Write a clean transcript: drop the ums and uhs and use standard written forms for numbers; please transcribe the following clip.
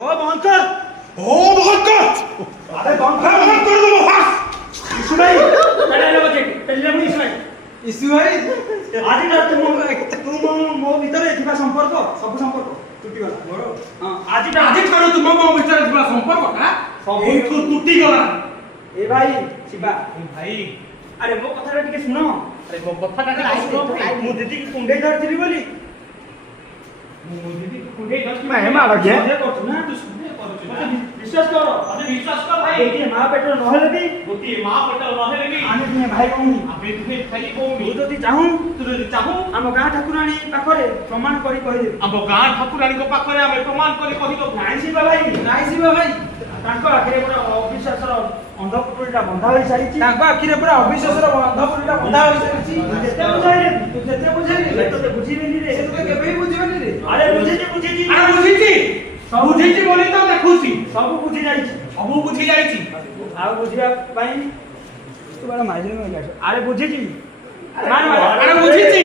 ओ bunker अरे bunker बंद कर दो बस इशू भाई पहले बजे पहले मैं इशू भाई आज ना तुम मो भीतर थिबा संपर्क सब संपर्क टूटी गला मोर हां आज ठारो तुम मो भीतर थिबा संपर्क हा सब टूटी गला ए भाई शिवा भाई अरे मो कथा टिके सुनो अरे मो कथा टिके सुनो मो दीदी की कुंडे धरथिली बोली मो दीदी की कुंडे धरथि मैं मार के करछु ना तू विश्वास कर अरे विश्वास कर भाई एटी मां पेट्रोल न हेले भी गोटी मां पेट्रोल न हेले भी आने तुमे भाई कहूनी अबे तुमे भाई कहूनी तू जदी चाहू हम गां ठाकुराणी पाखरे प्रमाण करी कहि दे हम गां ठाकुराणी को पाखरे हम प्रमाण करी कहि दो नाइ शिवा भाई तांको आखिरे पूरा अविश्वासर अंधपुरीटा बंधा होई सारिछि तांको आखिरे पूरा अविश्वासर अंधपुरीटा बंधा होई सारिछि तू जेते बुझाइले तो बुझिबेनी रे से तो केबे बुझिबेनी रे अरे बुझिछि सब बुझिछि बोली तो देखुछि सब बुझि जाइछि आ बुझिया पई तू बड़ा माइजन में अरे बुझिछि अरे बुझिछि